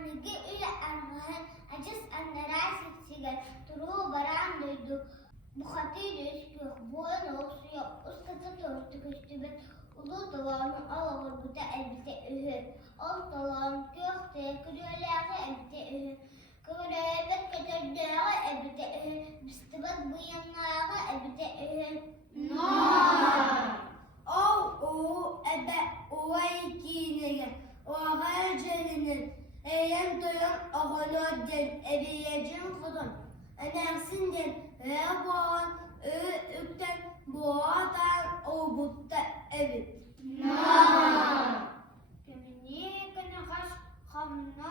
Annegi üye armağın acız anneler seksiger turu baran duydu. Bu hatıydı üskük boyun olsun yok. Uskata törtük üstübet ulu dolanı alavur bu da elbise ühü. Ol dolanı köfteye kırıyorlarsa elbise ühü. Kıvırayabet getirdiğe elbise ühü. Bistibet bu yanlarına elbise ühü. O ebe uvaykine o harcanın eylem doyan ağolodden ebiyecin kudun enersinden ve boğan ökten boğadan o butta evet. Kemini kanakaş hamna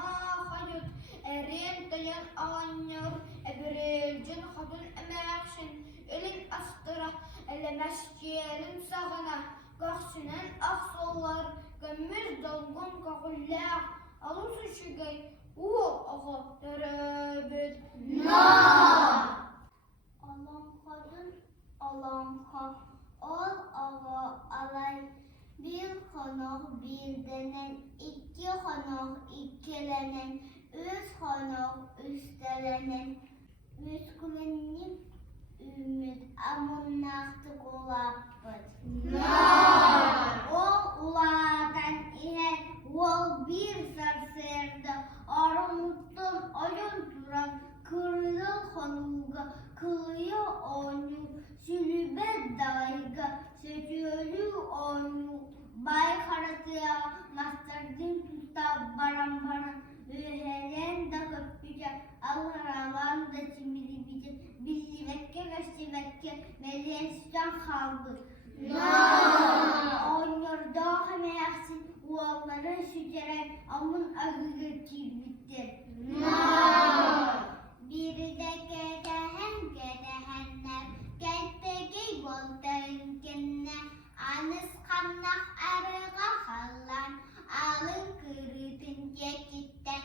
hayut erin doyan ağanyor ebirecin kudun emersin ölün astıra elemeşkiyerin sağına Gahsinen aksollar gömür dolgun kağıller alısı şügey uğul ağa döröbüt Alam kadın alam ha ol ağa alay bir hanok bir denen iki hanok ikilenen üç hanok üstelenen müskülenip ümit amunnaktı kulapıt O uladan inen ol bir serserde armuttan ayın duran kırılı hanuga kılıyor onu sülübe dayga seçölü onu bay karatıya mastardın tuta baran baran ühelen de köpüce ağıralan da çimili bice billi vekke geçti vekke melestan kaldı Oynuyor daha meyaksin uğalları süteren amın ağıgı kirbitti Biri de gedehenler Gettegi boltarın kenne Anız kamnak arıga hallan Alın kırıtın cekitten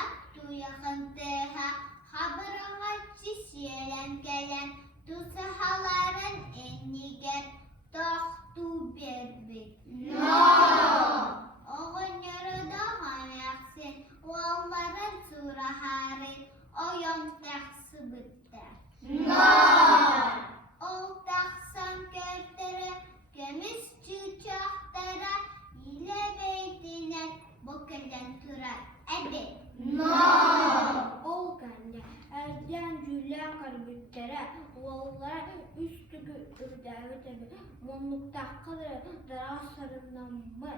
Attu yakıntıha Habırıga çişyelen gelen Tusahaların enniger Tohtu berbit Oğun yarıda hanaksin Oğulların surahari Oyun taksı bitti Ol taksan köftere Gömüş çuçaktara Yile beytinen Bokırdan turar Edi Ol kende erden cüller karbüttere oğullara üstügü ürdevi tebi monlukta kadar dara sarından mı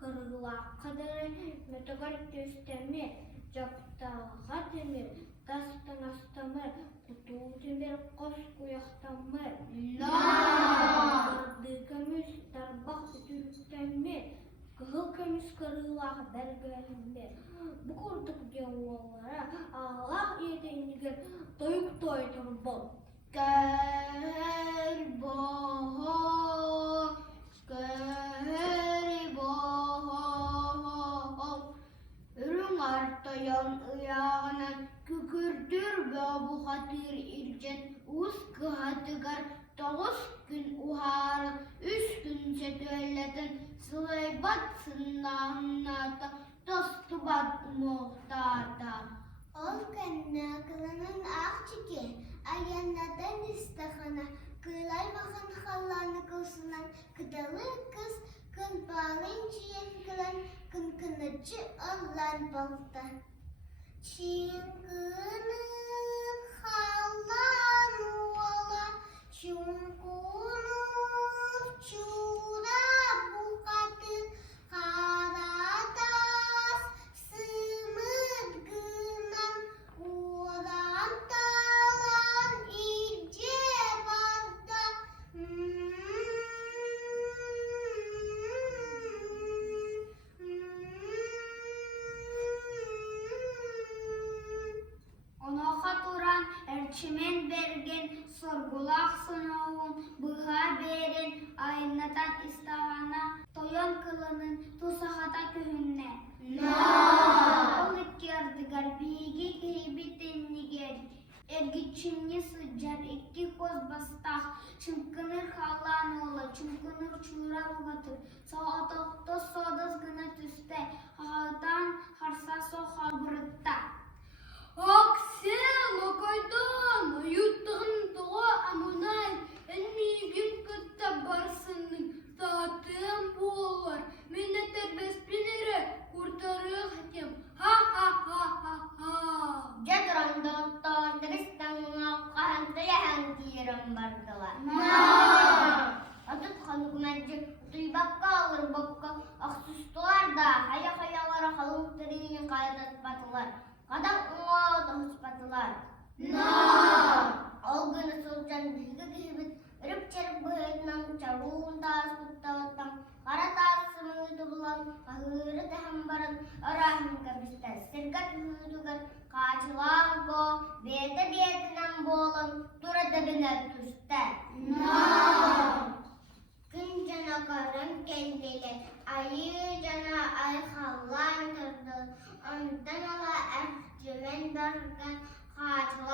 kırıla kadar metagarip göstermi captağa demir dastan astamı kutu demir kos kuyaktan mı Kırdıkımız darbak bütürükten mi Kıhılkımız kırıla bergelmi Bu kurduk diyorlara Allah yedeğini doyuk doydur bol Gel boho Gel boho Ürün artayan ıyağına Kükürdür be bu hatır ilcen Uz kıhatıgar Doğuz gün uharın Üç gün setölledin Sılay batsından nata Dostu bat muhtata Ol kanna kılının akçıki Ayanadan istahana Kılay makan hallarını kılsınan Kıdalı kız Kın balın çiyen kılan Kın kınıcı olan balta Çinkının hallan ola Çunkunun çura bu kadın Karadas sımıt gınan Uğran talan iyice badda Ona haturan erçimen bergen sorgulak sınavun Bıha berin aynatan istahana Toyan kılının tusahata köhünne Olık yardıgar bigi gibi tenniger Ergiçimni sıcar iki koz bastah Çımkınır hallan ola çımkınır çura bugatır Soğutukta soğuduz gına tüste Hağdan harsa soğal Ödüğünü kaydatmadılar. Kadam oğa da uçmadılar. Ol günü sulcan bilgi gibit. Irıp çarıp bu heyetmen çarbuğun tağız kuttavattam. Kara tağız sımıydı bulan. Ahırı teham baran. Arahim kabiste sirgat hüydügar. Kaçılan go. Bete betinen boğulan. Durada biner tüste. Gün cana karın kendili. Ayı cana ay hallar tırdı. Ondan ala ercümen bergen. Kaçılan